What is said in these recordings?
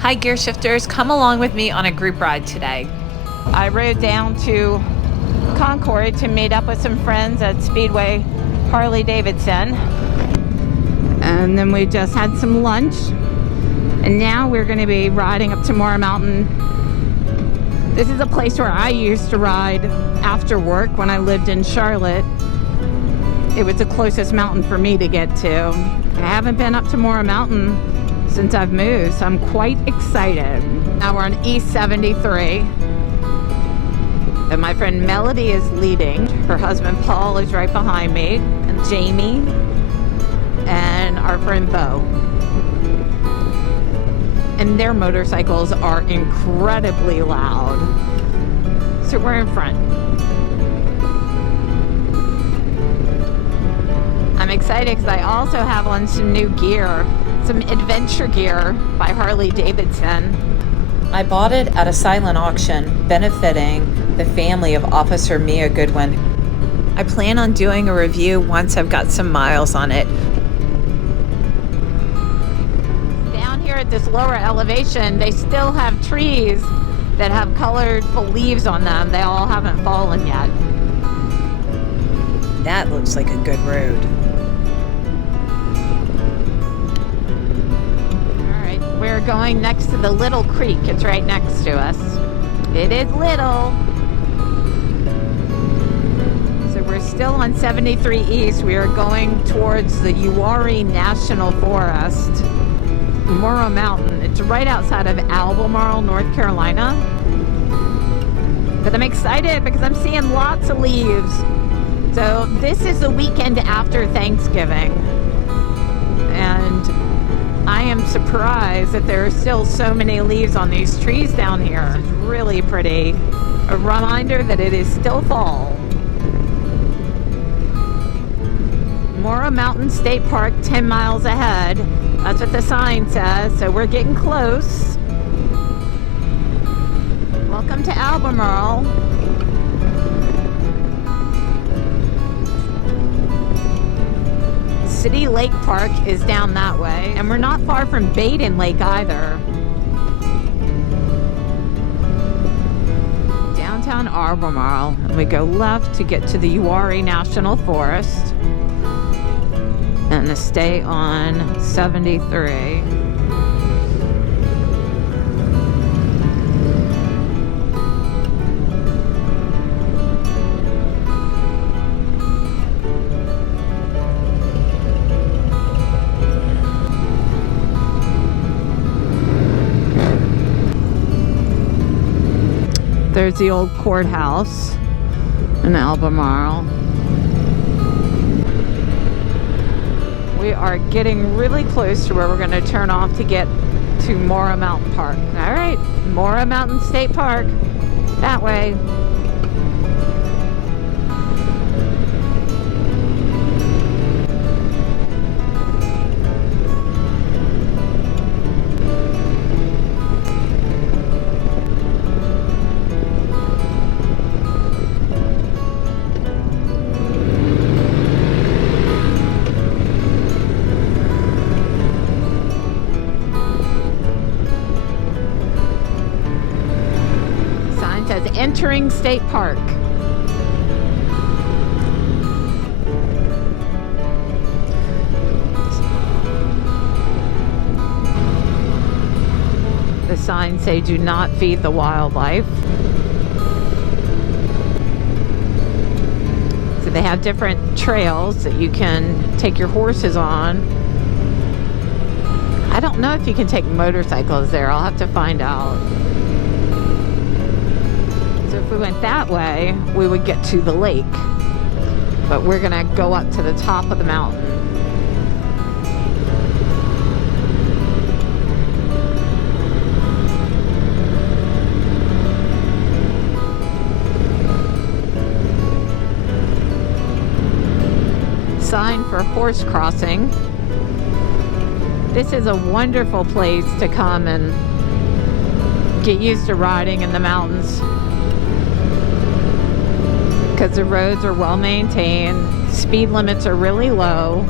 Hi Gear Shifters, come along with me on a group ride today. I rode down to Concord to meet up with some friends at Speedway Harley Davidson. And then we just had some lunch. And now we're going to be riding up to Morrow Mountain. This is a place where I used to ride after work when I lived in Charlotte. It was the closest mountain for me to get to. I haven't been up to Morrow Mountain since I've moved, so I'm quite excited. Now we're on East 73. And my friend Melody is leading. Her husband Paul is right behind me, and Jamie, and our friend Bo. And their motorcycles are incredibly loud. So we're in front. I'm excited because I also have on some new gear, some adventure gear by Harley Davidson. I bought it at a silent auction benefiting the family of Officer Mia Goodwin. I plan on doing a review once I've got some miles on it. Down here at this lower elevation, they still have trees that have colorful leaves on them. They all haven't fallen yet. That looks like a good road. We're going next to the Little Creek. It's right next to us. It is little. So we're still on 73 East. We are going towards the Tillery National Forest, Morrow Mountain. It's right outside of Albemarle, North Carolina. But I'm excited because I'm seeing lots of leaves. So this is the weekend after Thanksgiving. And I am surprised that there are still so many leaves on these trees down here. It's really pretty. A reminder that it is still fall. Morrow Mountain State Park, 10 miles ahead. That's what the sign says, so we're getting close. Welcome to Albemarle. City Lake Park is down that way, and we're not far from Baden Lake either. Downtown Albemarle, and we go left to get to the Tillery National Forest and to stay on 73. There's the old courthouse in Albemarle. We are getting really close to where we're going to turn off to get to Morrow Mountain Park. All right, Morrow Mountain State Park, that way. Entering State Park. The signs say do not feed the wildlife. So they have different trails that you can take your horses on. I don't know if you can take motorcycles there. I'll have to find out. If we went that way, we would get to the lake, but we're gonna go up to the top of the mountain. Sign for horse crossing. This is a wonderful place to come and get used to riding in the mountains, because the roads are well maintained, speed limits are really low,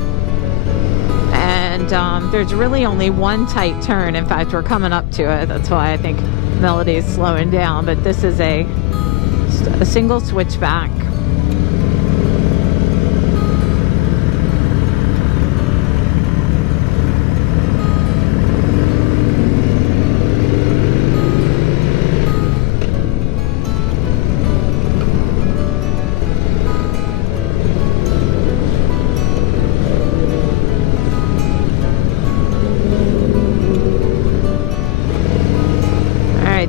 and And there's really only one tight turn. In fact, we're coming up to it. That's why I think Melody is slowing down. But this is a single switchback.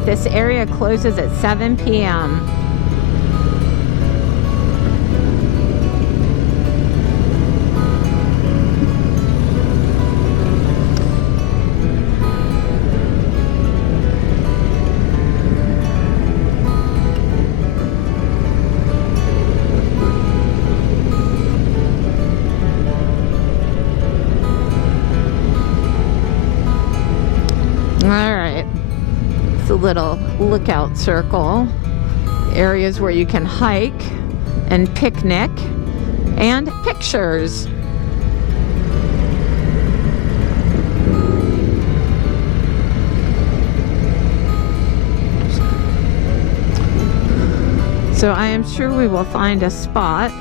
This area closes at 7 p.m. All right. A little lookout circle, areas where you can hike and picnic, and pictures. So I am sure we will find a spot.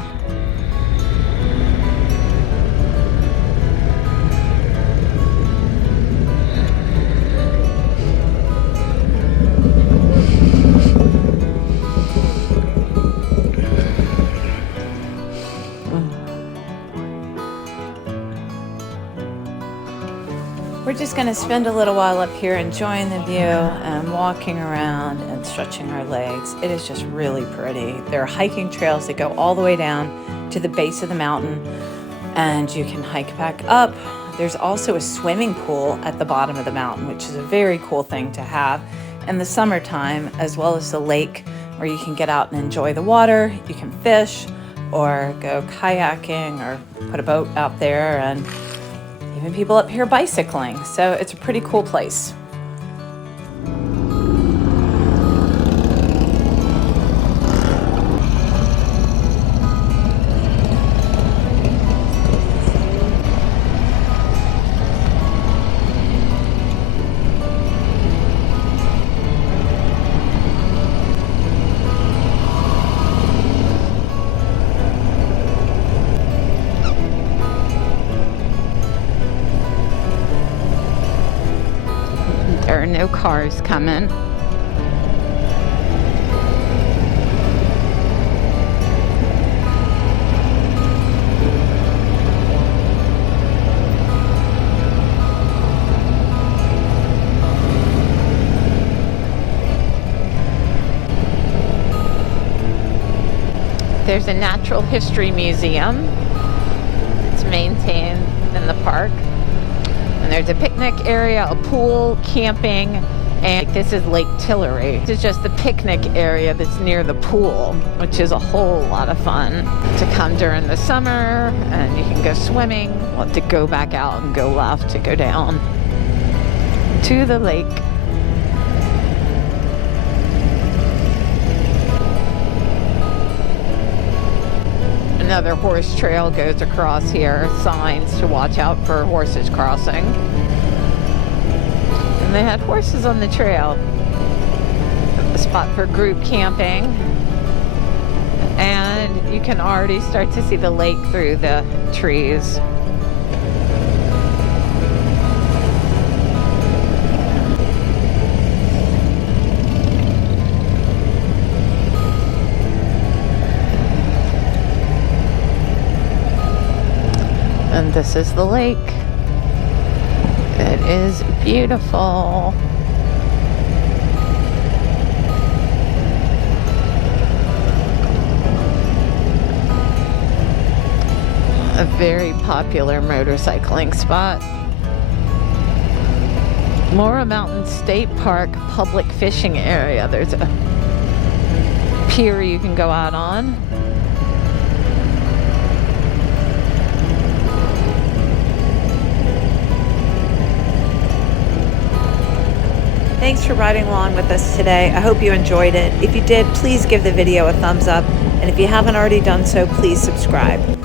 We're just going to spend a little while up here enjoying the view and walking around and stretching our legs. It is just really pretty. There are hiking trails that go all the way down to the base of the mountain, and you can hike back up. There's also a swimming pool at the bottom of the mountain, which is a very cool thing to have in the summertime, as well as the lake where you can get out and enjoy the water. You can fish or go kayaking or put a boat out there, and even people up here bicycling. So it's a pretty cool place. There are no cars coming. There's a natural history museum. It's maintained in the park. And there's a picnic area, a pool, camping, and this is Lake Tillery. This is just the picnic area that's near the pool, which is a whole lot of fun to come during the summer, and you can go swimming, well, to go back out and go left to go down to the lake. Another horse trail goes across here, signs to watch out for horses crossing. And they had horses on the trail. A spot for group camping. And you can already start to see the lake through the trees. And this is the lake. It is beautiful. A very popular motorcycling spot. Morrow Mountain State Park public fishing area. There's a pier you can go out on. Thanks for riding along with us today. I hope you enjoyed it. If you did, please give the video a thumbs up. And if you haven't already done so, please subscribe.